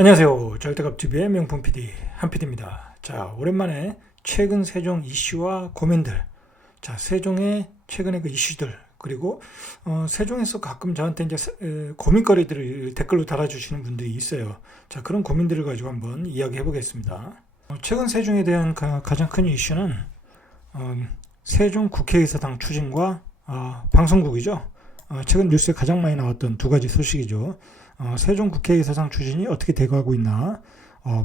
안녕하세요. 절대값TV의 명품 PD 한PD입니다. 자, 오랜만에 최근 세종 이슈와 고민들, 자, 세종의 최근의 그 이슈들, 그리고 세종에서 가끔 저한테 이제 고민거리들을 댓글로 달아주시는 분들이 있어요. 자, 그런 고민들을 가지고 한번 이야기해 보겠습니다. 최근 세종에 대한 가장 큰 이슈는 세종 국회의사당 추진과 방송국이죠. 최근 뉴스에 가장 많이 나왔던 두 가지 소식이죠. 세종 국회의사당 추진이 어떻게 돼가고 있나,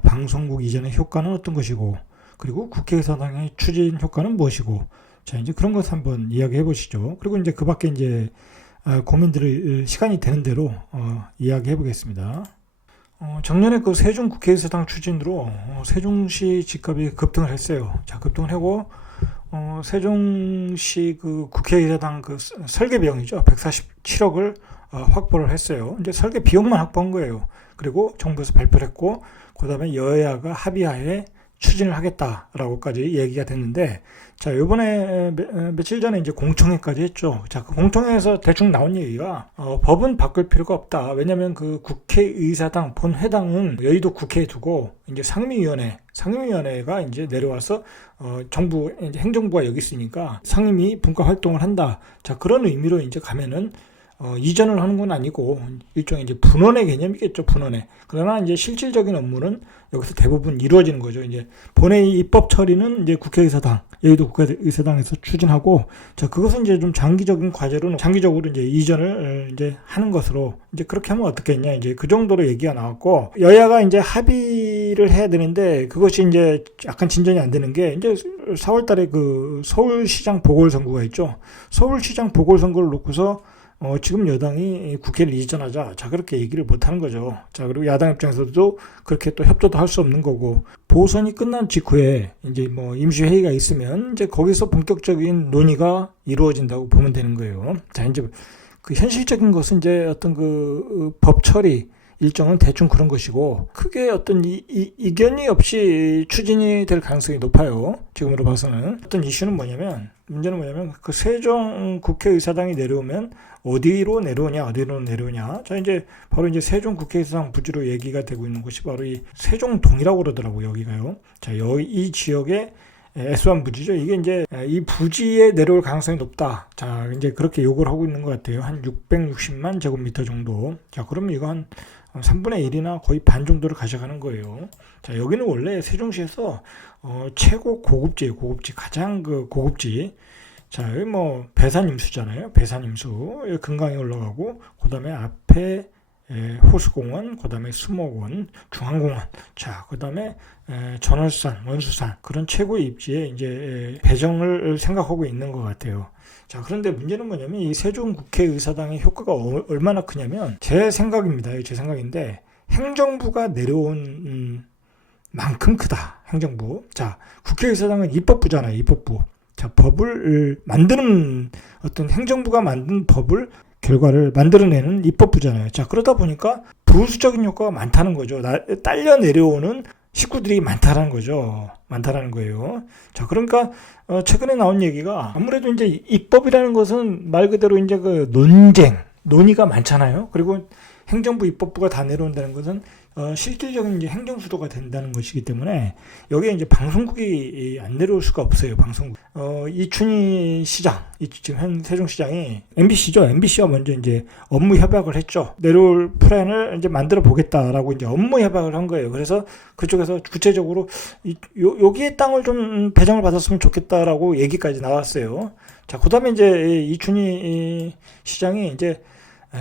방송국 이전의 효과는 어떤 것이고, 그리고 국회의사당의 추진 효과는 무엇이고, 자, 이제 그런 것 한번 이야기해 보시죠. 그리고 이제 그 밖에 이제 고민들을 시간이 되는 대로 이야기해 보겠습니다. 작년에 그 세종 국회의사당 추진으로 세종시 집값이 급등을 했어요. 자, 급등을 하고 세종시 그 국회의사당 그 설계 비용이죠. 147억을 확보를 했어요. 이제 설계 비용만 확보한 거예요. 그리고 정부에서 발표를 했고, 그 다음에 여야가 합의하에 추진을 하겠다라고까지 얘기가 됐는데, 자, 요번에 며칠 전에 이제 공청회까지 했죠. 자, 그 공청회에서 대충 나온 얘기가, 법은 바꿀 필요가 없다. 왜냐면 그 국회의사당 본회당은 여의도 국회에 두고, 이제 상임위원회가 이제 내려와서, 정부, 이제 행정부가 여기 있으니까 상임위 분과 활동을 한다. 자, 그런 의미로 이제 가면은, 이전을 하는 건 아니고 일종의 이제 분원의 개념이겠죠. 분원의. 그러나 이제 실질적인 업무는 여기서 대부분 이루어지는 거죠. 이제 본회의 입법 처리는 이제 국회의사당, 여의도 국회의사당에서 추진하고, 자, 그것은 이제 좀 장기적으로 이제 이전을 이제 하는 것으로, 이제 그렇게 하면 어떻겠냐, 이제 그 정도로 얘기가 나왔고, 여야가 이제 합의를 해야 되는데 그것이 이제 약간 진전이 안 되는 게, 이제 4월 달에 그 서울시장 보궐선거가 있죠. 서울시장 보궐선거를 놓고서 지금 여당이 국회를 이전하자, 자, 그렇게 얘기를 못 하는 거죠. 자, 그리고 야당 입장에서도 그렇게 또 협조도 할 수 없는 거고, 보선이 끝난 직후에 이제 뭐 임시회의가 있으면 이제 거기서 본격적인 논의가 이루어진다고 보면 되는 거예요. 자, 이제 그 현실적인 것은 이제 어떤 그 법 처리 일정은 대충 그런 것이고, 크게 어떤 이견이 없이 추진이 될 가능성이 높아요. 지금으로 봐서는. 어떤 문제는 뭐냐면 그 세종 국회의사당이 내려오면 어디로 내려오냐. 자, 이제 바로 이제 세종 국회의사당 부지로 얘기가 되고 있는 곳이 바로 이 세종동이라고 그러더라고요. 여기가요. 자, 이 지역의 S1 부지죠. 이게 이제 이 부지에 내려올 가능성이 높다. 자, 이제 그렇게 요구를 하고 있는 것 같아요. 한 660만 제곱미터 정도. 자, 그러면 이거 한 3분의 1이나 거의 반 정도를 가져가는 거예요. 자, 여기는 원래 세종시에서 최고 고급지예요. 가장 그 고급지. 자, 여기 뭐 배산임수잖아요. 배산임수. 여기 금강에 올라가고, 그 다음에 앞에 호수공원, 그 다음에 수목원, 중앙공원, 자, 그 다음에 전월산, 원수산, 그런 최고의 입지에 이제 배정을 생각하고 있는 것 같아요. 자, 그런데 문제는 뭐냐면 이 세종 국회의사당의 효과가 얼마나 크냐면, 제 생각입니다. 제 생각인데, 행정부가 내려온 만큼 크다. 행정부. 자, 국회의사당은 입법부잖아요. 입법부. 자, 법을 만드는, 어떤 행정부가 만든 법을 결과를 만들어내는 입법부잖아요. 자, 그러다 보니까 부수적인 효과가 많다는 거죠. 딸려 내려오는 식구들이 많다라는 거예요. 자, 그러니까 최근에 나온 얘기가, 아무래도 이제 입법이라는 것은 말 그대로 이제 그 논의가 많잖아요. 그리고 행정부 입법부가 다 내려온다는 것은 실질적인 이제 행정 수도가 된다는 것이기 때문에, 여기에 이제 방송국이 안 내려올 수가 없어요. 방송국. 이춘희 시장, 지금 현 세종시장이 MBC죠. MBC와 먼저 이제 업무 협약을 했죠. 내려올 플랜을 이제 만들어 보겠다라고 이제 업무 협약을 한 거예요. 그래서 그쪽에서 구체적으로 여기에 땅을 좀 배정을 받았으면 좋겠다라고 얘기까지 나왔어요. 자, 그다음에 이제 이춘희 시장이 이제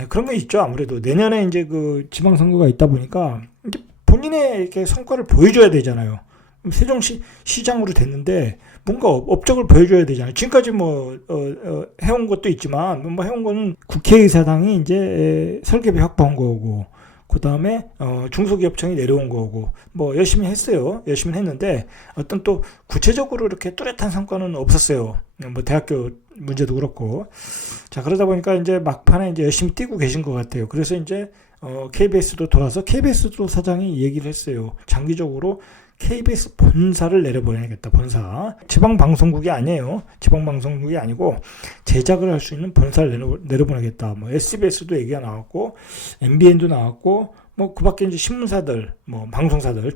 그런 거 있죠. 아무래도 내년에 이제 그 지방선거가 있다 보니까 이제 본인의 이렇게 성과를 보여줘야 되잖아요. 세종시 시장으로 됐는데 뭔가 업적을 보여줘야 되잖아요. 지금까지 뭐 해온 것도 있지만, 뭐 해온 거는 국회의사당이 이제 설계비 확보한 거고, 그 다음에 중소기업청이 내려온 거고, 뭐 열심히 했어요. 열심히 했는데 어떤 또 구체적으로 이렇게 뚜렷한 성과는 없었어요. 뭐 대학교 문제도 그렇고. 자, 그러다 보니까 이제 막판에 이제 열심히 뛰고 계신 것 같아요. 그래서 이제 KBS도 돌아서, KBS도 사장이 얘기를 했어요. 장기적으로 KBS 본사를 내려보내야겠다. 본사. 지방방송국이 아니에요. 지방방송국이 아니고 제작을 할 수 있는 본사를 내려보내겠다. 뭐 SBS도 얘기가 나왔고, MBN도 나왔고, 뭐 그 밖에 이제 신문사들, 뭐 방송사들,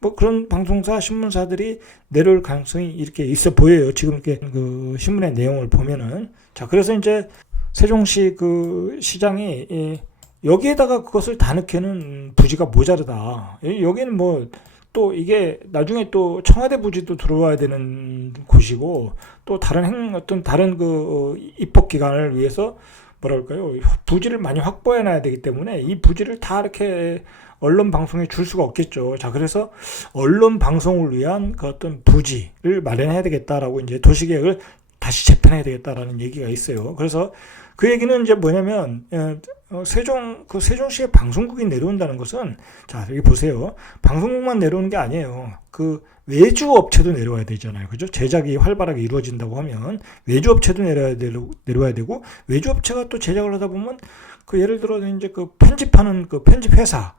뭐 그런 방송사, 신문사들이 내려올 가능성이 이렇게 있어 보여요. 지금 이렇게 그 신문의 내용을 보면은. 자, 그래서 이제 세종시 그 시장이 여기에다가 그것을 다 넣기에는 부지가 모자르다. 여기는 뭐 또 이게 나중에 또 청와대 부지도 들어와야 되는 곳이고, 또 다른 어떤 다른 그 입법 기관을 위해서 뭐랄까요, 부지를 많이 확보해 놔야 되기 때문에 이 부지를 다 이렇게 언론 방송에 줄 수가 없겠죠. 자, 그래서 언론 방송을 위한 그 어떤 부지를 마련해야 되겠다라고 이제 도시계획을 다시 재편해야 되겠다라는 얘기가 있어요. 그래서 그 얘기는 이제 뭐냐면, 세종시에 방송국이 내려온다는 것은, 자, 여기 보세요. 방송국만 내려오는 게 아니에요. 그 외주 업체도 내려와야 되잖아요. 그죠? 제작이 활발하게 이루어진다고 하면 외주 업체도 내려와야 되고, 외주 업체가 또 제작을 하다 보면 그 예를 들어 이제 그 편집하는 그 편집 회사,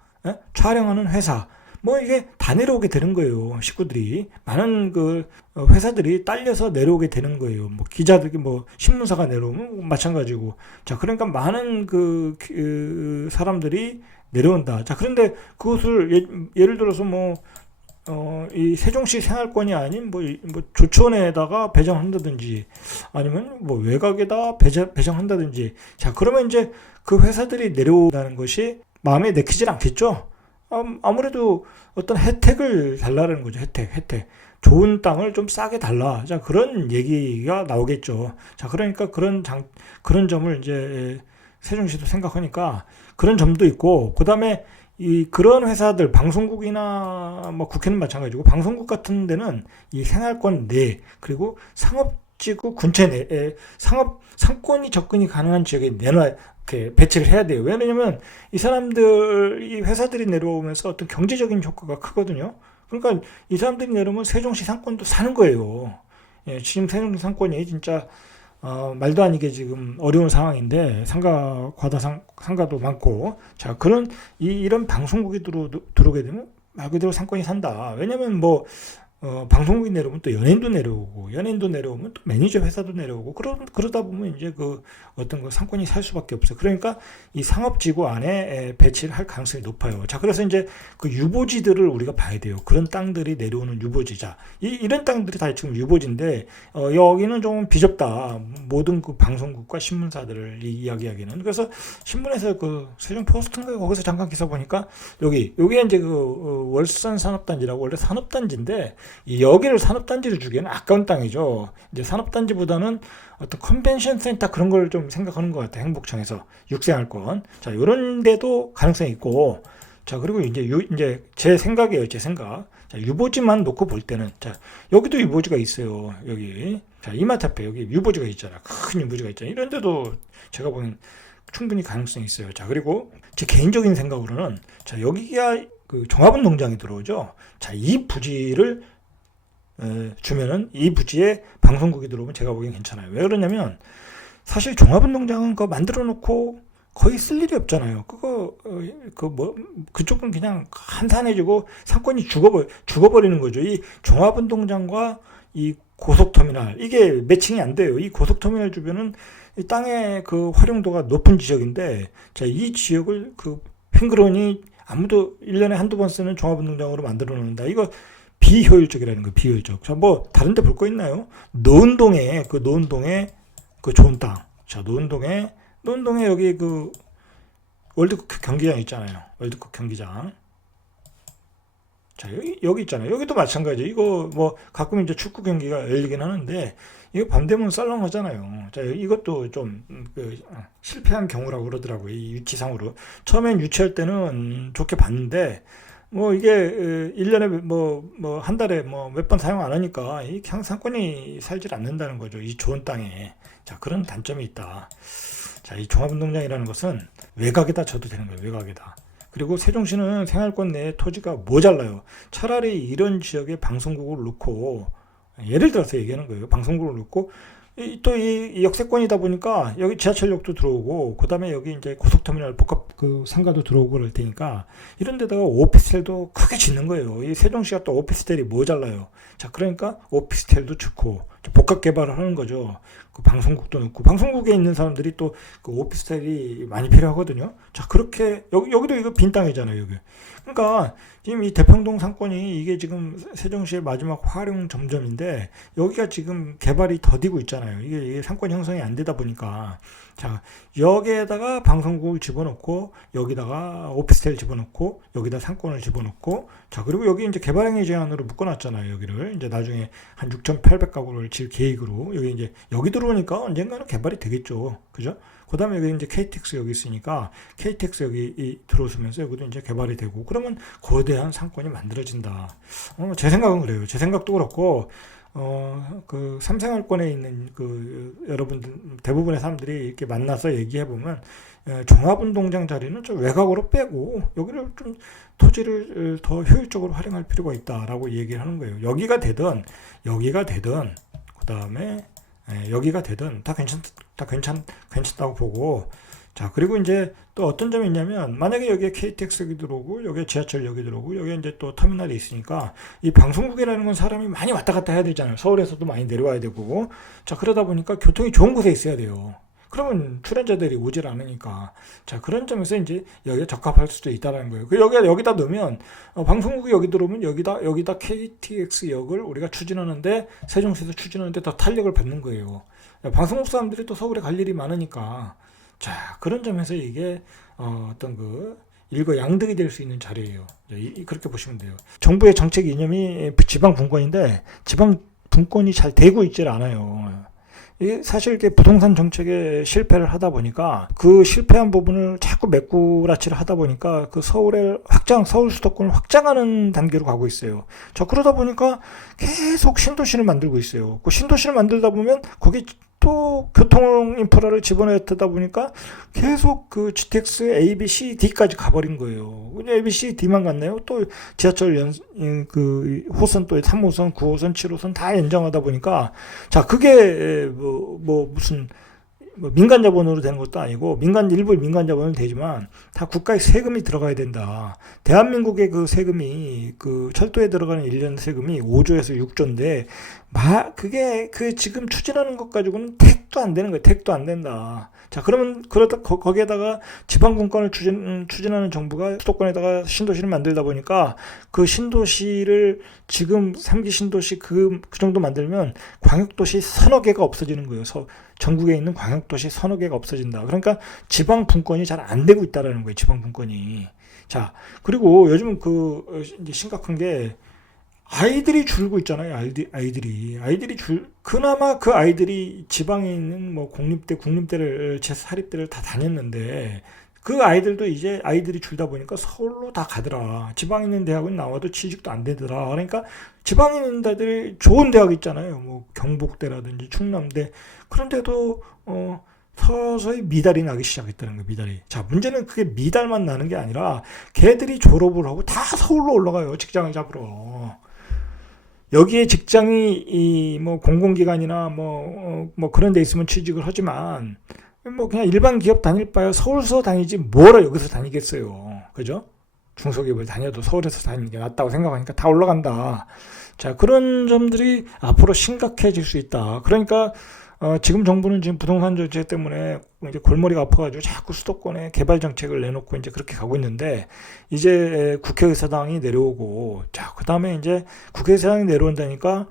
촬영하는 회사, 뭐 이게 다 내려오게 되는 거예요. 식구들이 많은 그 회사들이 딸려서 내려오게 되는 거예요. 뭐 기자들이 뭐 신문사가 내려오면 마찬가지고. 자, 그러니까 많은 그 사람들이 내려온다. 자, 그런데 그것을 예를 들어서 뭐 이 세종시 생활권이 아닌 뭐 조천에다가 배정한다든지, 아니면 뭐 외곽에다 배정한다든지. 자, 그러면 이제 그 회사들이 내려온다는 것이 마음에 내키질 않겠죠. 아무래도 어떤 혜택을 달라는 거죠. 혜택. 좋은 땅을 좀 싸게 달라. 자, 그런 얘기가 나오겠죠. 자, 그러니까 그런 점을 이제 세종시도 생각하니까 그런 점도 있고, 그 다음에 그런 회사들, 방송국이나 뭐 국회는 마찬가지고, 방송국 같은 데는 이 생활권 내, 그리고 상업지구 근처 내에 상권이 접근이 가능한 지역에 이렇게 배치를 해야 돼요. 왜냐면 이 회사들이 내려오면서 어떤 경제적인 효과가 크거든요. 그러니까 이 사람들이 내려오면 세종시 상권도 사는 거예요. 예, 지금 세종시 상권이 진짜 말도 아니게 지금 어려운 상황인데, 상가도 많고. 자, 이런 방송국이 들어오게 되면 말 그대로 상권이 산다. 왜냐면 뭐 방송국이 내려오면 또 연예인도 내려오면 또 매니저 회사도 내려오고, 그러다 보면 이제 그 어떤 그 상권이 살 수밖에 없어요. 그러니까 이 상업지구 안에 배치를 할 가능성이 높아요. 자, 그래서 이제 그 유보지들을 우리가 봐야 돼요. 그런 땅들이 내려오는 유보지자. 이런 땅들이 다 지금 유보지인데, 여기는 좀 비좁다. 모든 그 방송국과 신문사들을 이야기하기는. 그래서 신문에서 그 세종포스트인가 거기서 잠깐 기사 보니까 여기에 이제 그 월산 산업단지라고, 원래 산업단지인데, 여기를 산업단지로 주기에는 아까운 땅이죠. 이제 산업단지보다는 어떤 컨벤션 센터 그런 걸 좀 생각하는 것 같아요. 행복청에서 육생활권. 자, 이런 데도 가능성이 있고. 자, 그리고 이제 제 생각이에요. 제 생각. 자, 유보지만 놓고 볼 때는, 자, 여기도 유보지가 있어요. 여기. 자, 이마트 앞에 여기 유보지가 있잖아. 큰 유보지가 있잖아. 이런 데도 제가 보기엔 충분히 가능성이 있어요. 자, 그리고 제 개인적인 생각으로는, 자, 여기가 그 종합운동장이 들어오죠. 자, 이 부지를 주면은, 이 부지에 방송국이 들어오면 제가 보기엔 괜찮아요. 왜 그러냐면, 사실 종합운동장은 그거 만들어 놓고 거의 쓸 일이 없잖아요. 그쪽은 그냥 한산해지고 상권이 죽어버리는 거죠. 이 종합운동장과 이 고속터미널, 이게 매칭이 안 돼요. 이 고속터미널 주변은 이 땅의 그 활용도가 높은 지역인데, 자, 이 지역을 그 횡그러니 아무도 1년에 한두 번 쓰는 종합운동장으로 만들어 놓는다. 이거 비효율적이라는 거예요. 비효율적. 자, 뭐 다른 데 볼 거 있나요? 노은동에 그 좋은 땅. 자, 노은동에 여기 그 월드컵 경기장 있잖아요. 월드컵 경기장. 자, 여기 있잖아요. 여기도 마찬가지. 이거 뭐 가끔 이제 축구 경기가 열리긴 하는데, 이거 밤 되면 썰렁하잖아요. 자, 이것도 좀 실패한 경우라고 그러더라고요. 이 유치상으로. 처음엔 유치할 때는 좋게 봤는데, 뭐 이게 1년에 뭐 한 달에 뭐 몇 번 사용 안 하니까 이 상권이 살질 않는다는 거죠. 이 좋은 땅에. 자, 그런 단점이 있다. 자, 이 종합운동장이라는 것은 외곽에다 쳐도 되는 거예요. 외곽에다. 그리고 세종시는 생활권 내에 토지가 모자라요. 차라리 이런 지역에 방송국을 놓고, 예를 들어서 얘기하는 거예요. 방송국을 놓고, 또 이 역세권이다 보니까 여기 지하철역도 들어오고, 그 다음에 여기 이제 고속터미널 복합 그 상가도 들어오고 그럴 테니까, 이런 데다가 오피스텔도 크게 짓는 거예요. 이 세종시가 또 오피스텔이 모자라요. 자, 그러니까 오피스텔도 좋고, 복합 개발을 하는 거죠. 그 방송국도 넣고 방송국에 있는 사람들이 또 그 오피스텔이 많이 필요하거든요. 자, 그렇게 여기도 이거 빈 땅이잖아요, 여기. 그러니까 지금 이 대평동 상권이 이게 지금 세종시의 마지막 활용 점점인데 여기가 지금 개발이 더디고 있잖아요. 이게 상권 형성이 안 되다 보니까 자, 여기에다가 방송국을 집어넣고 여기다가 오피스텔 집어넣고 여기다 상권을 집어넣고 자, 그리고 여기 이제 개발행위 제한으로 묶어놨잖아요. 여기를 이제 나중에 한 6,800가구를 질 계획으로 여기 이제 여기 들어오니까 언젠가는 개발이 되겠죠. 그죠? 그 다음에 여기 이제 KTX 여기 있으니까 KTX 여기 들어오면서 여기도 이제 개발이 되고 그러면 거대한 상권이 만들어진다. 제 생각은 그래요. 제 생각도 그렇고 그 삼생활권에 있는 그 여러분들 대부분의 사람들이 이렇게 만나서 얘기해 보면 종합운동장 자리는 좀 외곽으로 빼고 여기를 좀 토지를 더 효율적으로 활용할 필요가 있다라고 얘기를 하는 거예요. 여기가 되든 그 다음에 여기가 되든 다 괜찮다고 보고 자, 그리고 이제 또 어떤 점이 있냐면 만약에 여기에 KTX 여기 들어오고 여기에 지하철 여기 들어오고 여기에 이제 또 터미널이 있으니까 이 방송국이라는 건 사람이 많이 왔다 갔다 해야 되잖아요. 서울에서도 많이 내려와야 되고 자, 그러다 보니까 교통이 좋은 곳에 있어야 돼요. 그러면 출연자들이 오질 않으니까 자, 그런 점에서 이제 여기가 적합할 수도 있다라는 거예요. 그 여기다 넣으면 방송국이 여기 들어오면 여기다 KTX 역을 우리가 추진하는데 세종시에서 추진하는데 더 탄력을 받는 거예요. 방송국 사람들이 또 서울에 갈 일이 많으니까 자, 그런 점에서 이게 어떤 그 일거양득이 될 수 있는 자리예요. 그렇게 보시면 돼요. 정부의 정책 이념이 지방 분권인데 지방 분권이 잘 되고 있질 않아요. 사실 이렇게 부동산 정책에 실패를 하다 보니까 그 실패한 부분을 자꾸 메꾸라치를 하다 보니까 그 서울 수도권을 확장하는 단계로 가고 있어요. 자, 그러다 보니까 계속 신도시를 만들고 있어요. 그 신도시를 만들다 보면 거기 또 교통 인프라를 집어넣다 보니까 계속 그 GTX A, B, C, D까지 가버린 거예요. A, B, C, D만 갔나요? 또 지하철 그 호선 또 3호선, 9호선, 7호선 다 연장하다 보니까 자, 그게 무슨 민간 자본으로 되는 것도 아니고 일부 민간 자본은 되지만 다 국가의 세금이 들어가야 된다. 대한민국의 그 세금이 그 철도에 들어가는 1년 세금이 5조에서 6조인데 그게 그 지금 추진하는 것 가지고는 택도 안 되는 거예요. 택도 안 된다. 자, 그러면 거기에다가 지방분권을 추진하는 정부가 수도권에다가 신도시를 만들다 보니까 그 신도시를 지금 3기 신도시 그 정도 만들면 광역도시 서너 개가 없어지는 거예요. 전국에 있는 광역도시 서너 개가 없어진다. 그러니까 지방분권이 잘 안 되고 있다라는 거예요. 지방분권이. 자, 그리고 요즘은 이제 심각한 게 아이들이 줄고 있잖아요. 그나마 그 아이들이 지방에 있는 뭐 국립대를 사립대를 다 다녔는데 그 아이들도 이제 아이들이 줄다 보니까 서울로 다 가더라. 지방에 있는 대학은 나와도 취직도 안 되더라. 그러니까 지방에 있는 데들이 좋은 대학 있잖아요. 뭐 경북대라든지 충남대. 그런데도 서서히 미달이 나기 시작했다는 거예요. 미달이. 자, 문제는 그게 미달만 나는 게 아니라 걔들이 졸업을 하고 다 서울로 올라가요. 직장을 잡으러. 여기에 직장이 뭐 공공기관이나 뭐 그런 데 있으면 취직을 하지만 뭐 그냥 일반 기업 다닐 바에 서울서 다니지 뭐라 여기서 다니겠어요. 그죠? 중소기업을 다녀도 서울에서 다니는 게 낫다고 생각하니까 다 올라간다. 자, 그런 점들이 앞으로 심각해질 수 있다. 그러니까 지금 정부는 지금 부동산 정책 때문에 이제 골머리가 아파가지고 자꾸 수도권에 개발 정책을 내놓고 이제 그렇게 가고 있는데 이제 국회의사당이 내려오고 자, 그 다음에 이제 국회의사당이 내려온다니까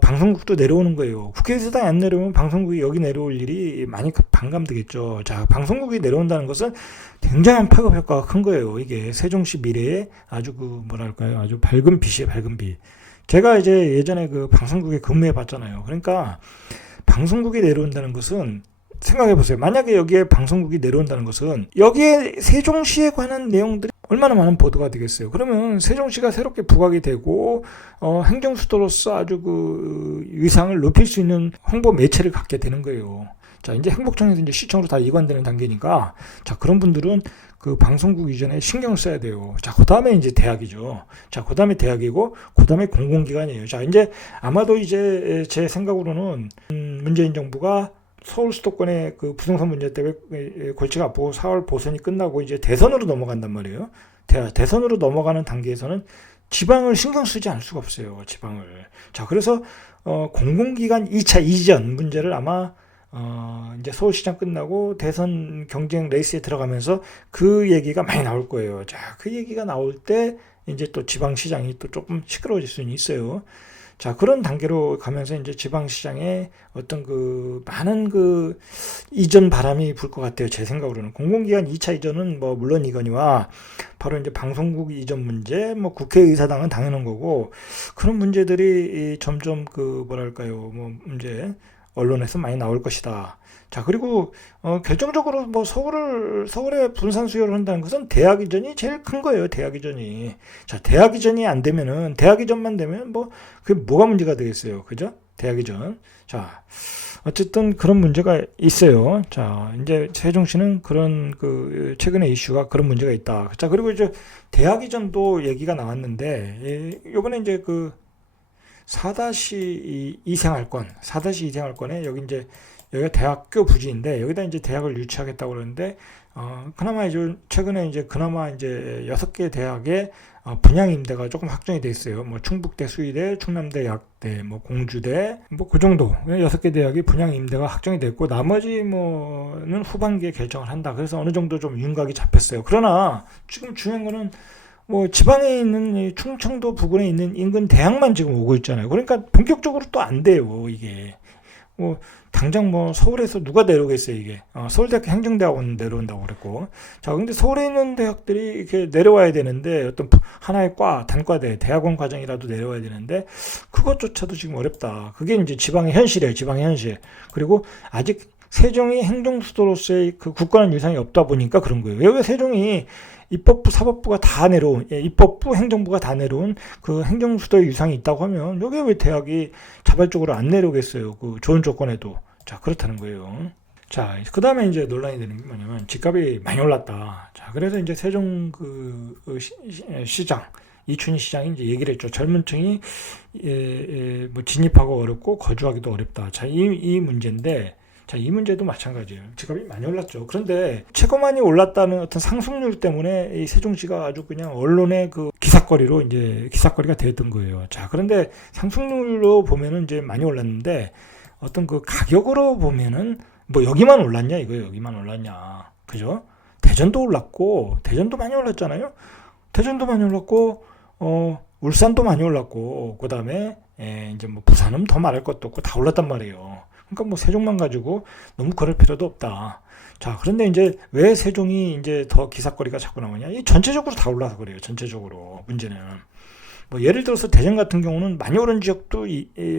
방송국도 내려오는 거예요. 국회의사당이 안 내려오면 방송국이 여기 내려올 일이 많이 반감되겠죠. 자, 방송국이 내려온다는 것은 굉장한 파급 효과가 큰 거예요. 이게 세종시 미래에 아주 아주 밝은 빛이에요. 밝은 빛. 제가 이제 예전에 그 방송국에 근무해 봤잖아요. 그러니까 방송국이 내려온다는 것은 생각해 보세요. 만약에 여기에 방송국이 내려온다는 것은 여기에 세종시에 관한 내용들이 얼마나 많은 보도가 되겠어요. 그러면 세종시가 새롭게 부각이 되고 행정수도로서 아주 그 위상을 높일 수 있는 홍보 매체를 갖게 되는 거예요. 자, 이제 행복청에서 이제 시청으로 다 이관되는 단계니까 자, 그런 분들은 그 방송국 이전에 신경을 써야 돼요. 자, 그 다음에 이제 대학이죠. 자, 그 다음에 대학이고, 그 다음에 공공기관이에요. 자, 이제 아마도 이제 제 생각으로는 문재인 정부가 서울 수도권의 그 부동산 문제 때문에 골치가 아프고 4월 보선이 끝나고 이제 대선으로 넘어간단 말이에요. 대선으로 넘어가는 단계에서는 지방을 신경 쓰지 않을 수가 없어요. 지방을. 자, 그래서 공공기관 2차 이전 문제를 아마 이제 서울시장 끝나고 대선 경쟁 레이스에 들어가면서 그 얘기가 많이 나올 거예요. 자, 그 얘기가 나올 때 이제 또 지방시장이 또 조금 시끄러워질 수는 있어요. 자, 그런 단계로 가면서 이제 지방시장에 어떤 그 많은 그 이전 바람이 불 것 같아요. 제 생각으로는. 공공기관 2차 이전은 뭐 물론이거니와 바로 이제 방송국 이전 문제, 뭐 국회의사당은 당연한 거고, 그런 문제들이 점점 그 뭐랄까요, 뭐 문제, 언론에서 많이 나올 것이다. 자, 그리고 결정적으로 뭐 서울에 분산 수요를 한다는 것은 대학 이전이 제일 큰 거예요. 대학 이전이. 자, 대학 이전이 안 되면은, 대학 이전만 되면 뭐 그게 뭐가 문제가 되겠어요. 그죠? 대학 이전. 자, 어쨌든 그런 문제가 있어요. 자, 이제 세종시는 그런 그 최근에 이슈가 그런 문제가 있다. 자, 그리고 이제 대학 이전도 얘기가 나왔는데, 요번에 이제 그 4-2 생활권, 4-2 생활권에 여기가 대학교 부지인데 여기다 이제 대학을 유치하겠다고 그러는데 그나마 이제 최근에 이제 그나마 이제 6개 대학의 분양 임대가 조금 확정이 돼 있어요. 뭐 충북대, 수의대, 충남대, 약대, 뭐 공주대, 뭐 그 정도 6개 대학이 분양 임대가 확정이 됐고 나머지 뭐는 후반기에 결정을 한다. 그래서 어느 정도 좀 윤곽이 잡혔어요. 그러나 지금 중요한 거는 뭐 지방에 있는 이 충청도 부근에 있는 인근 대학만 지금 오고 있잖아요. 그러니까 본격적으로 또 안 돼요, 이게. 뭐 당장 뭐 서울에서 누가 내려오겠어요, 이게. 서울대학교 행정대학원 내려온다고 그랬고. 자, 근데 서울에 있는 대학들이 이렇게 내려와야 되는데 어떤 하나의 단과대, 대학원 과정이라도 내려와야 되는데 그것조차도 지금 어렵다. 그게 이제 지방의 현실이에요, 지방의 현실. 그리고 아직 세종이 행정수도로서의 그 굳건한 위상이 없다 보니까 그런 거예요. 여기 세종이 입법부, 사법부가 다 내려온, 입법부, 행정부가 다 내려온 그 행정수도의 위상이 있다고 하면 여기에 왜 대학이 자발적으로 안 내려오겠어요. 그 좋은 조건에도. 자, 그렇다는 거예요. 자, 그 다음에 이제 논란이 되는 게 뭐냐면 집값이 많이 올랐다. 자, 그래서 이제 세종 시장, 이춘희 시장이 이제 얘기를 했죠. 젊은 층이 뭐 진입하고 어렵고 거주하기도 어렵다. 자, 이 문제인데, 자, 이 문제도 마찬가지예요. 집값이 많이 올랐죠. 그런데 최고만이 올랐다는 어떤 상승률 때문에 이 세종시가 아주 그냥 언론의 그 기사거리가 되었던 거예요. 자, 그런데 상승률로 보면은 이제 많이 올랐는데 어떤 그 가격으로 보면은 뭐 여기만 올랐냐 이거예요. 여기만 올랐냐. 그죠? 대전도 올랐고, 대전도 많이 올랐잖아요. 대전도 많이 올랐고, 울산도 많이 올랐고, 그 다음에 이제 뭐 부산은 더 말할 것도 없고 다 올랐단 말이에요. 그러니까 뭐 세종만 가지고 너무 그럴 필요도 없다. 자, 그런데 이제 왜 세종이 이제 더 기사거리가 자꾸 나오냐? 이 전체적으로 다 올라서 그래요. 전체적으로 문제는. 뭐 예를 들어서 대전 같은 경우는 많이 오른 지역도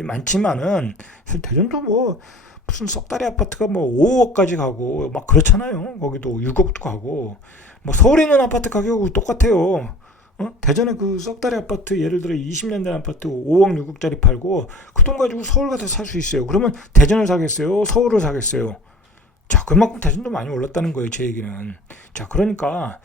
많지만은 사실 대전도 뭐 무슨 썩다리 아파트가 뭐 5억까지 가고 막 그렇잖아요. 거기도 6억도 가고 뭐 서울에 있는 아파트 가격하고 똑같아요. 대전에 그 썩다리 아파트 예를 들어 20년 된 아파트 5억 6억짜리 팔고 그 돈 가지고 서울 가서 살 수 있어요. 그러면 대전을 사겠어요? 서울을 사겠어요? 자, 그만큼 대전도 많이 올랐다는 거예요, 제 얘기는. 자, 그러니까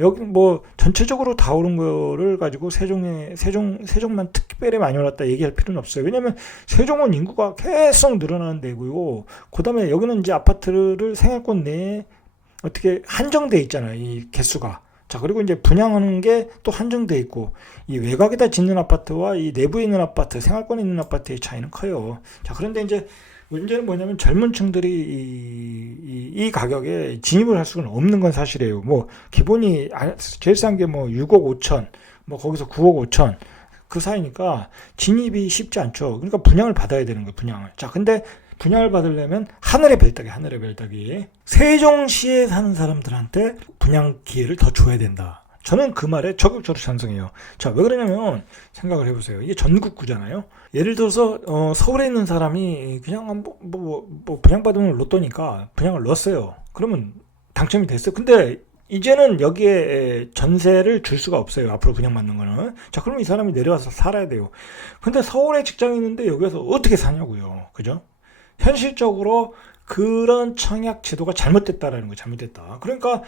여기 뭐 전체적으로 다 오른 거를 가지고 세종만 특별히 많이 올랐다 얘기할 필요는 없어요. 왜냐면 세종은 인구가 계속 늘어나는 데고요. 그다음에 여기는 이제 아파트를 생활권 내에 어떻게 한정돼 있잖아요, 이 개수가. 자, 그리고 이제 분양하는 게 또 한정돼 있고, 이 외곽에다 짓는 아파트와 이 내부에 있는 아파트, 생활권에 있는 아파트의 차이는 커요. 자, 그런데 이제 문제는 뭐냐면 젊은 층들이 이 가격에 진입을 할 수는 없는 건 사실이에요. 뭐, 기본이 제일 싼 게 뭐 6억 5천, 뭐 거기서 9억 5천, 그 사이니까 진입이 쉽지 않죠. 그러니까 분양을 받아야 되는 거예요, 분양을. 자, 근데 분양을 받으려면 하늘의 별따기. 세종시에 사는 사람들한테 분양 기회를 더 줘야 된다. 저는 그 말에 적극적으로 찬성해요. 자, 왜 그러냐면 생각을 해보세요. 이게 전국구잖아요. 예를 들어서 서울에 있는 사람이 그냥 뭐 분양받으면 로또니까 분양을 넣었어요. 그러면 당첨이 됐어요. 근데 이제는 여기에 전세를 줄 수가 없어요. 앞으로 분양받는 거는. 자, 그러면 이 사람이 내려와서 살아야 돼요. 근데 서울에 직장이 있는데 여기서 어떻게 사냐고요. 그죠? 현실적으로 그런 청약 제도가 잘못됐다라는 거, 잘못됐다. 그러니까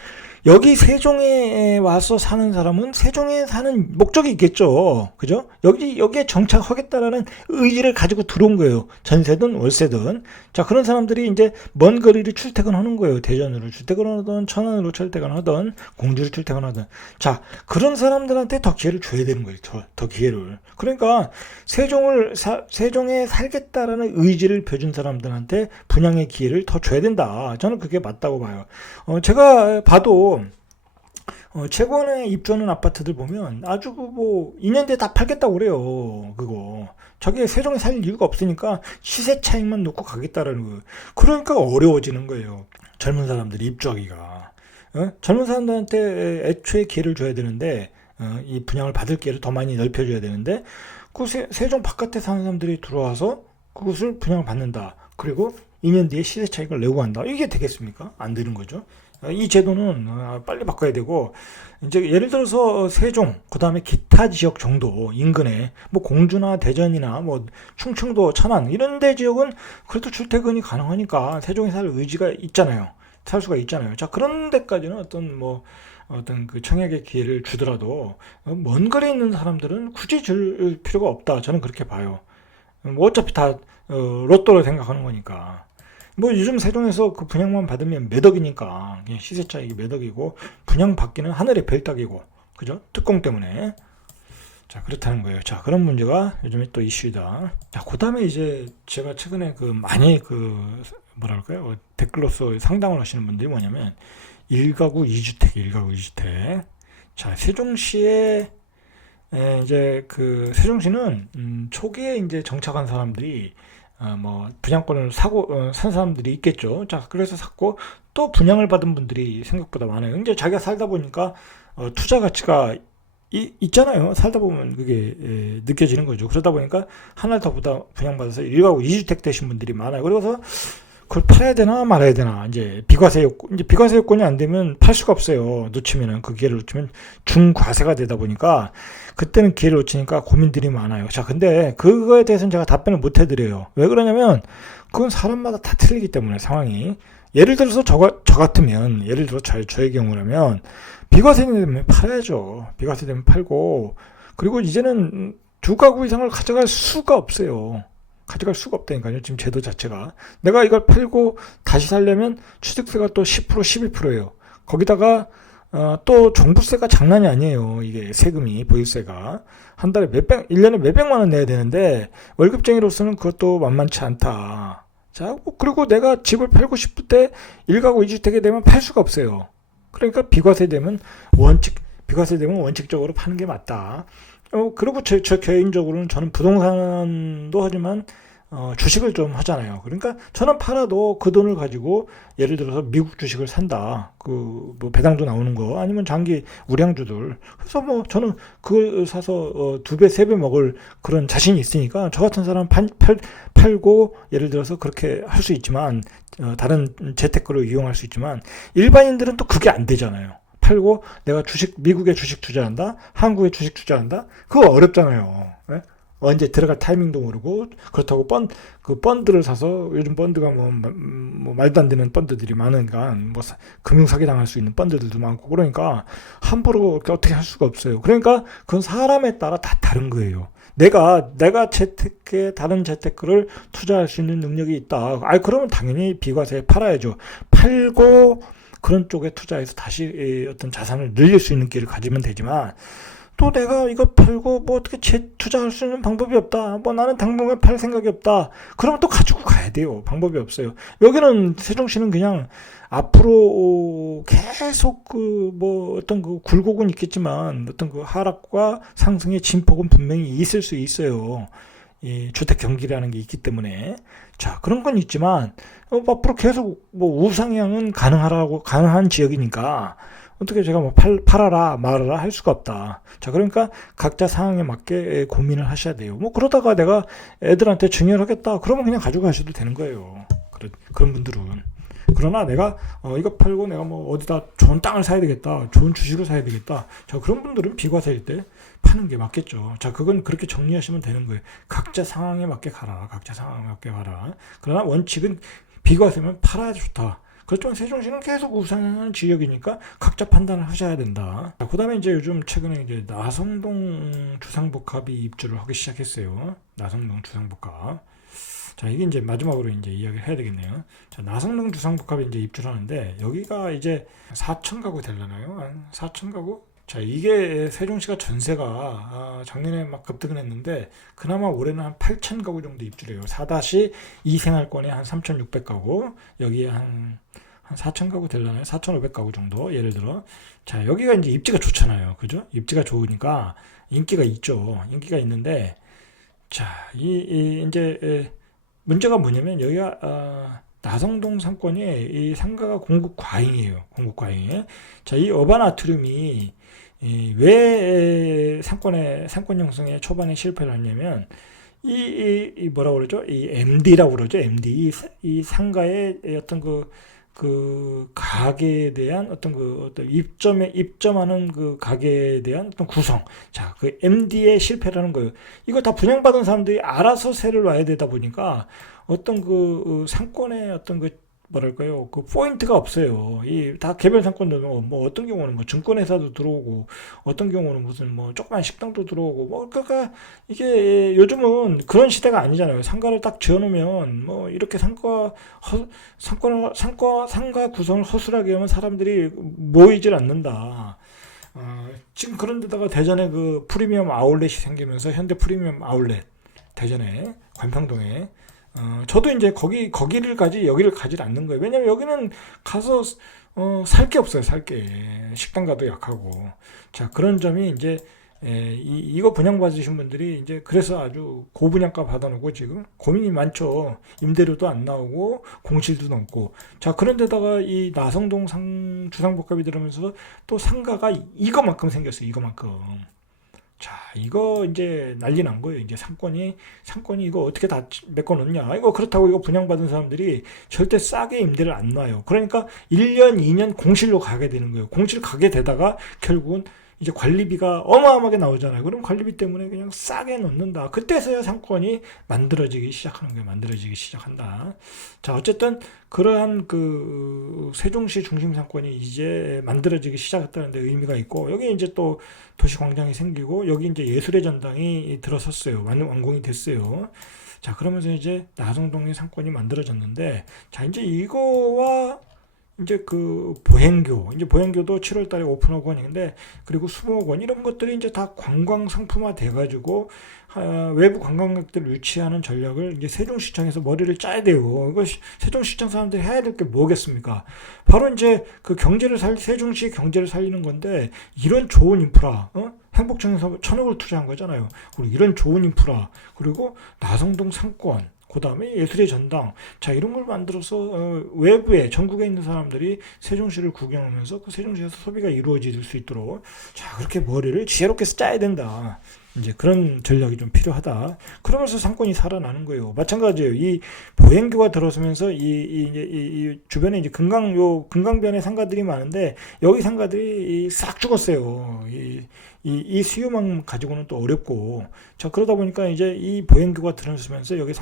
여기 세종에 와서 사는 사람은 세종에 사는 목적이 있겠죠. 그죠? 여기에 정착하겠다라는 의지를 가지고 들어온 거예요. 전세든 월세든. 자, 그런 사람들이 이제 먼 거리를 출퇴근하는 거예요. 대전으로 출퇴근하든 천안으로 출퇴근하든 공주로 출퇴근하든. 자, 그런 사람들한테 더 기회를 줘야 되는 거예요. 더 기회를. 그러니까 세종에 살겠다라는 의지를 펴준 사람들한테 분양의 기회를 더 줘야 된다. 저는 그게 맞다고 봐요. 제가 봐도 최근에 입주하는 아파트들 보면 아주 뭐 2년 뒤에 다 팔겠다고 그래요. 그거. 저게 세종에 살 이유가 없으니까 시세 차익만 놓고 가겠다라는 거예요. 그러니까 어려워지는 거예요. 젊은 사람들이 입주하기가. 젊은 사람들한테 애초에 기회를 줘야 되는데 이 분양을 받을 기회를 더 많이 넓혀줘야 되는데 그 세종 바깥에 사는 사람들이 들어와서 그것을 분양을 받는다. 그리고 2년 뒤에 시세 차익을 내고 간다. 이게 되겠습니까? 안 되는 거죠. 이 제도는 빨리 바꿔야 되고, 이제 예를 들어서 세종, 그 다음에 기타 지역 정도 인근에 뭐 공주나 대전이나 뭐 충청도, 천안 이런 데 지역은 그래도 출퇴근이 가능하니까 세종에 살 의지가 있잖아요. 살 수가 있잖아요. 자, 그런 데까지는 어떤 그 청약의 기회를 주더라도 먼 거리에 있는 사람들은 굳이 줄 필요가 없다. 저는 그렇게 봐요. 뭐 어차피 다 로또로 생각하는 거니까. 뭐 요즘 세종에서 그 분양만 받으면 몇 억이니까 그냥 시세 차익이 몇 억이고 분양 받기는 하늘의 별 따기고 그죠? 특공 때문에. 자, 그렇다는 거예요. 자, 그런 문제가 요즘에 또 이슈다. 자, 그 다음에 이제 제가 최근에 많이 뭐랄까요? 댓글로서 상담을 하시는 분들이 뭐냐면 1가구 2주택. 자, 세종시에 이제 세종시는 초기에 이제 정착한 사람들이 뭐 분양권을 산 사람들이 있겠죠. 자, 그래서 샀고 또 분양을 받은 분들이 생각보다 많아요. 이제 자기가 살다 보니까 투자 가치가 있잖아요. 살다 보면 그게 느껴지는 거죠. 그러다 보니까 하나 더보다 분양받아서 1가구 2주택 되신 분들이 많아요. 그래서 그걸 팔아야 되나 말아야 되나 이제 비과세 요건이 안 되면 팔 수가 없어요. 놓치면은 그 기회를 놓치면 중과세가 되다 보니까 그때는 기회를 놓치니까 고민들이 많아요. 자, 근데 그거에 대해서는 제가 답변을 못 해드려요. 왜 그러냐면 그건 사람마다 다 틀리기 때문에 상황이. 예를 들어서 저 같으면 예를 들어 저의 경우라면 비과세 되면 팔아야죠. 비과세 되면 팔고 그리고 이제는 2가구 이상을 가져갈 수가 없어요. 가져갈 수가 없다니까요. 지금 제도 자체가. 내가 이걸 팔고 다시 살려면 취득세가 또 10%, 11%예요. 거기다가 또 종부세가 장난이 아니에요. 이게 세금이, 보유세가. 한 달에 1년에 몇백만 원 내야 되는데 월급쟁이로서는 그것도 만만치 않다. 자, 그리고 내가 집을 팔고 싶을 때 1가구 2주택에 되면 팔 수가 없어요. 그러니까 비과세 되면 원칙적으로 파는 게 맞다. 그리고 저 개인적으로는 저는 부동산도 하지만 주식을 좀 하잖아요. 그러니까 저는 팔아도 그 돈을 가지고 예를 들어서 미국 주식을 산다. 뭐 배당도 나오는 거 아니면 장기 우량주들. 그래서 뭐 저는 그걸 사서 2배, 3배 먹을 그런 자신이 있으니까 저 같은 사람 팔고 예를 들어서 그렇게 할 수 있지만 다른 재테크를 이용할 수 있지만 일반인들은 또 그게 안 되잖아요. 팔고 내가 미국에 주식 투자한다, 한국에 주식 투자한다, 그거 어렵잖아요. 네? 언제 들어갈 타이밍도 모르고 그렇다고 펀드를 사서 요즘 펀드가 뭐 말도 안 되는 펀드들이 많으니까 뭐 금융 사기 당할 수 있는 펀드들도 많고 그러니까 함부로 어떻게 할 수가 없어요. 그러니까 그건 사람에 따라 다 다른 거예요. 내가 다른 재테크를 투자할 수 있는 능력이 있다. 그러면 당연히 비과세에 팔아야죠. 팔고 그런 쪽에 투자해서 다시 어떤 자산을 늘릴 수 있는 기회를 가지면 되지만 또 내가 이거 팔고 뭐 어떻게 재투자할 수 있는 방법이 없다. 뭐 나는 당분간 팔 생각이 없다. 그러면 또 가지고 가야 돼요. 방법이 없어요. 여기는 세종시는 그냥 앞으로 계속 뭐 어떤 굴곡은 있겠지만 어떤 하락과 상승의 진폭은 분명히 있을 수 있어요. 이 주택 경기라는 게 있기 때문에. 자, 그런 건 있지만 앞으로 계속 뭐 우상향은 가능한 지역이니까 어떻게 제가 뭐 팔아라 말아라 할 수가 없다. 자, 그러니까 각자 상황에 맞게 고민을 하셔야 돼요. 뭐 그러다가 내가 애들한테 증여하겠다 그러면 그냥 가지고 가셔도 되는 거예요. 그런 분들은. 그러나 내가 이거 팔고 내가 뭐 어디다 좋은 땅을 사야 되겠다, 좋은 주식을 사야 되겠다. 자, 그런 분들은 비과세일 때 파는 게 맞겠죠. 자, 그건 그렇게 정리하시면 되는 거예요. 각자 상황에 맞게 가라. 그러나 원칙은 비과세면 팔아야 좋다. 그렇지만 세종시는 계속 우상향하는 지역이니까 각자 판단을 하셔야 된다. 그 다음에 이제 요즘 최근에 이제 나성동 주상복합이 입주를 하기 시작했어요. 나성동 주상복합. 자, 이게 이제 마지막으로 이제 이야기를 해야 되겠네요. 자, 나성동 주상복합이 이제 입주를 하는데 여기가 이제 4천 가구 되려나요? 한 4천 가구? 자, 이게 세종시가 전세가 작년에 막 급등을 했는데 그나마 올해는 한 8천 가구 정도 입주를 해요. 4-2 생활권에 한 3,600 가구, 여기에 한 4천 가구 되려나요? 4,500 가구 정도, 예를 들어. 자, 여기가 이제 입지가 좋잖아요. 그죠? 입지가 좋으니까 인기가 있죠. 인기가 있는데, 자, 이제 문제가 뭐냐면 여기가 나성동 상권이 이 상가가 공급 과잉이에요. 공급 과잉. 자, 이 어반 아트륨이 왜 상권 형성에 초반에 실패를 했냐면 이 뭐라고 그러죠? 이 MD라고 그러죠. MD 이 상가의 어떤 그 가게에 대한 어떤 입점하는 그 가게에 대한 어떤 구성. 자, 그 MD의 실패라는 거예요. 이거 다 분양받은 사람들이 알아서 세를 놔야 되다 보니까 어떤 그 상권의 어떤 그 뭐랄까요, 그 포인트가 없어요. 이 다 개별 상권도 뭐 어떤 경우는 뭐 증권회사도 들어오고 어떤 경우는 무슨 뭐 조그만 식당도 들어오고 뭐 그러니까 이게 요즘은 그런 시대가 아니잖아요. 상가를 딱 지어놓으면 뭐 이렇게 상가 구성을 허술하게 하면 사람들이 모이질 않는다. 지금 그런 데다가 대전에 그 프리미엄 아울렛이 생기면서 현대 프리미엄 아울렛 대전에 관평동에 저도 이제 여기를 가지 않는 거예요. 왜냐면 여기는 가서 살 게 없어요. 살 게. 식당가도 약하고. 자, 그런 점이 이제 이거 분양받으신 분들이 이제 그래서 아주 고분양가 받아놓고 지금 고민이 많죠. 임대료도 안 나오고 공실도 넘고. 자, 그런데다가 이 나성동 주상복합이 들어오면서 또 상가가 이거만큼 생겼어요. 이거만큼. 자, 이거 이제 난리 난 거예요. 이제 상권이 이거 어떻게 다 메꿔 놓냐. 이거 그렇다고 이거 분양받은 사람들이 절대 싸게 임대를 안 놔요. 그러니까 1년, 2년 공실로 가게 되는 거예요. 공실 가게 되다가 결국은 이제 관리비가 어마어마하게 나오잖아요. 그럼 관리비 때문에 그냥 싸게 놓는다. 그때서야 상권이 만들어지기 시작하는 거예요. 만들어지기 시작한다. 자, 어쨌든 그러한 그 세종시 중심 상권이 이제 만들어지기 시작했다는 데 의미가 있고, 여기 이제 또 도시광장이 생기고, 여기 이제 예술의 전당이 들어섰어요. 완공이 됐어요. 자, 그러면서 이제 나성동의 상권이 만들어졌는데, 자, 이제 이거와 이제 그 보행교도 7월 달에 오픈하고 하는데, 그리고 수목원 이런 것들이 이제 다 관광 상품화 돼가지고 외부 관광객들을 유치하는 전략을 이제 세종시청에서 머리를 짜야 돼요. 이거 세종시청 사람들이 해야 될 게 뭐겠습니까? 바로 이제 그 세종시 경제를 살리는 건데, 이런 좋은 인프라, 행복청에서 1,000억을 투자한 거잖아요. 그리고 이런 좋은 인프라, 그리고 나성동 상권, 그 다음에 예술의 전당. 자, 이런 걸 만들어서 외부에 전국에 있는 사람들이 세종시를 구경하면서 그 세종시에서 소비가 이루어질 수 있도록, 자, 그렇게 머리를 지혜롭게 짜야 된다. 이제 그런 전략이 좀 필요하다. 그러면서 상권이 살아나는 거예요. 마찬가지예요. 이 보행교가 들어서면서 이 주변에 이제 금강변에 상가들이 많은데, 여기 상가들이 싹 죽었어요. 이 수요만 가지고는 또 어렵고. 자, 그러다 보니까 이제 이 보행교가 들어서면서 여기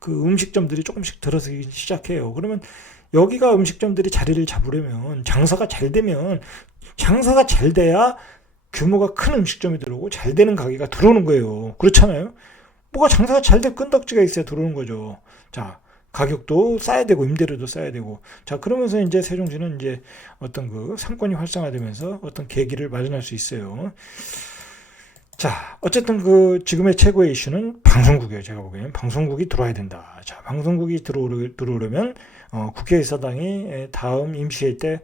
그 음식점들이 조금씩 들어서기 시작해요. 그러면 여기가 음식점들이 자리를 잡으려면 장사가 잘 돼야 규모가 큰 음식점이 들어오고 잘 되는 가게가 들어오는 거예요. 그렇잖아요. 뭐가 장사가 잘 될 끈덕지가 있어야 들어오는 거죠. 자, 가격도 싸야 되고 임대료도 싸야 되고. 자, 그러면서 이제 세종시는 이제 어떤 그 상권이 활성화되면서 어떤 계기를 마련할 수 있어요. 자, 어쨌든 그 지금의 최고의 이슈는 방송국이에요. 제가 보기에는 방송국이 들어와야 된다. 자, 방송국이 들어오려면 국회의사당이 다음 임시회 때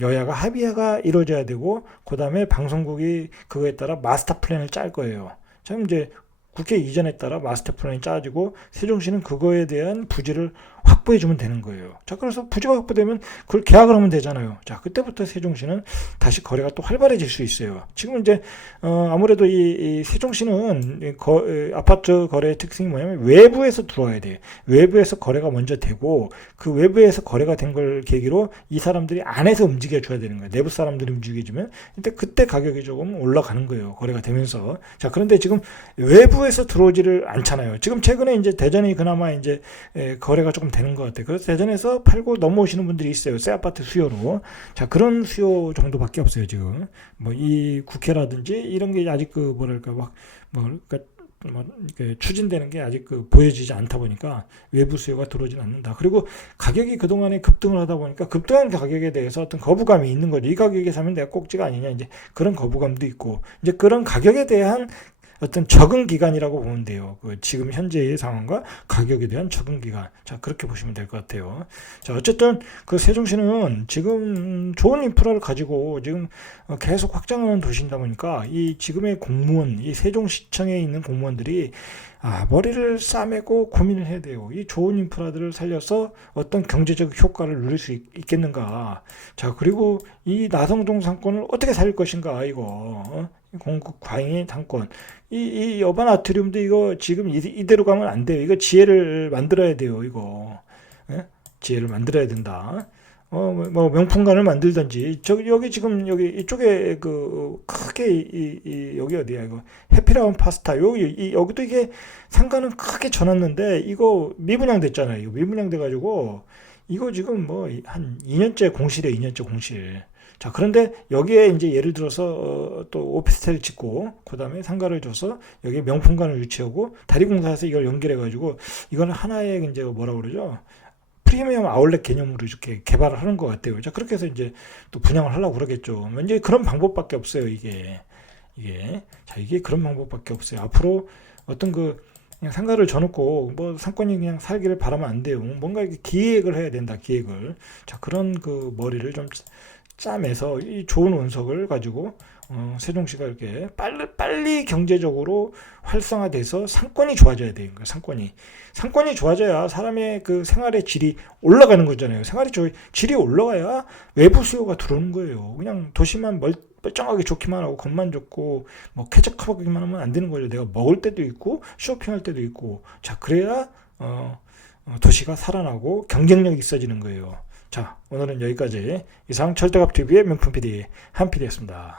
여야가 합의가 이루어져야 되고, 그 다음에 방송국이 그거에 따라 마스터 플랜을 짤 거예요. 자, 이제 국회 이전에 따라 마스터 플랜이 짜지고 세종시는 그거에 대한 부지를 확보해주면 되는 거예요. 자, 그래서 부지가 확보되면 그걸 계약을 하면 되잖아요. 자, 그때부터 세종시는 다시 거래가 또 활발해질 수 있어요. 지금 이제 아무래도 이 세종시는 아파트 거래의 특징이 뭐냐면 외부에서 들어와야 돼요. 외부에서 거래가 먼저 되고, 그 외부에서 거래가 된 걸 계기로 이 사람들이 안에서 움직여줘야 되는 거예요. 내부 사람들이 움직여주면 그때 가격이 조금 올라가는 거예요. 거래가 되면서. 자, 그런데 지금 외부에서 들어오지를 않잖아요. 지금 최근에 이제 대전이 그나마 이제 거래가 조금 되는 것 같아요. 그래서 대전에서 팔고 넘어오시는 분들이 있어요. 새 아파트 수요로. 자, 그런 수요 정도밖에 없어요, 지금. 뭐 이 국회라든지 이런 게 아직 그 뭐랄까 그러니까 이렇게 추진되는 게 아직 그 보여지지 않다 보니까 외부 수요가 들어오진 않는다. 그리고 가격이 그동안에 급등을 하다 보니까 급등한 가격에 대해서 어떤 거부감이 있는 거죠. 이 가격에 사면 내가 꼭지가 아니냐, 이제 그런 거부감도 있고, 이제 그런 가격에 대한 어떤 적응 기간이라고 보면 돼요. 그 지금 현재의 상황과 가격에 대한 적응 기간. 자, 그렇게 보시면 될 것 같아요. 자, 어쨌든 그 세종시는 지금 좋은 인프라를 가지고 지금 계속 확장하는 도시이다 보니까 이 지금의 공무원, 이 세종시청에 있는 공무원들이 머리를 싸매고 고민을 해야 돼요. 이 좋은 인프라들을 살려서 어떤 경제적 효과를 누릴 수 있겠는가. 자, 그리고 이 나성동 상권을 어떻게 살릴 것인가, 이거. 공급 과잉의 상권. 이 여반 아트리움도 이거 지금 이대로 가면 안 돼요. 이거 지혜를 만들어야 돼요, 이거. 예? 지혜를 만들어야 된다. 뭐 명품관을 만들든지, 여기 지금 여기 이쪽에 그 크게 여기 어디야 이거 해피라운 파스타 여기도 이게 상가는 크게 져놨는데 이거 미분양 됐잖아요. 이거 미분양 돼가지고 이거 지금 뭐 한 2년째 공실이에요. 2년째 공실. 자, 그런데 여기에 이제 예를 들어서 또 오피스텔 짓고 그다음에 상가를 줘서 여기에 명품관을 유치하고 다리공사에서 이걸 연결해가지고 이거는 하나의 이제 뭐라고 그러죠? 프리미엄 아울렛 개념으로 이렇게 개발을 하는 것 같아요. 자, 그렇게 해서 이제 또 분양을 하려고 그러겠죠. 이제 그런 방법밖에 없어요, 이게. 자, 이게 그런 방법밖에 없어요. 앞으로 어떤 그냥 상가를 져놓고 뭐 상권이 그냥 살기를 바라면 안 돼요. 뭔가 이렇게 기획을 해야 된다, 기획을. 자, 그런 그 머리를 좀 짜매서 이 좋은 운석을 가지고 세종시가 이렇게 빨리 경제적으로 활성화돼서 상권이 좋아져야 되는 거예요. 상권이 좋아져야 사람의 그 생활의 질이 올라가는 거잖아요. 질이 올라가야 외부 수요가 들어오는 거예요. 그냥 도시만 멀쩡하게 좋기만 하고 것만 좋고 뭐 쾌적하기만 하면 안 되는 거죠. 내가 먹을 때도 있고 쇼핑할 때도 있고. 자, 그래야 도시가 살아나고 경쟁력이 있어지는 거예요. 자, 오늘은 여기까지 이상 철대갑TV의 명품 PD 한 PD였습니다.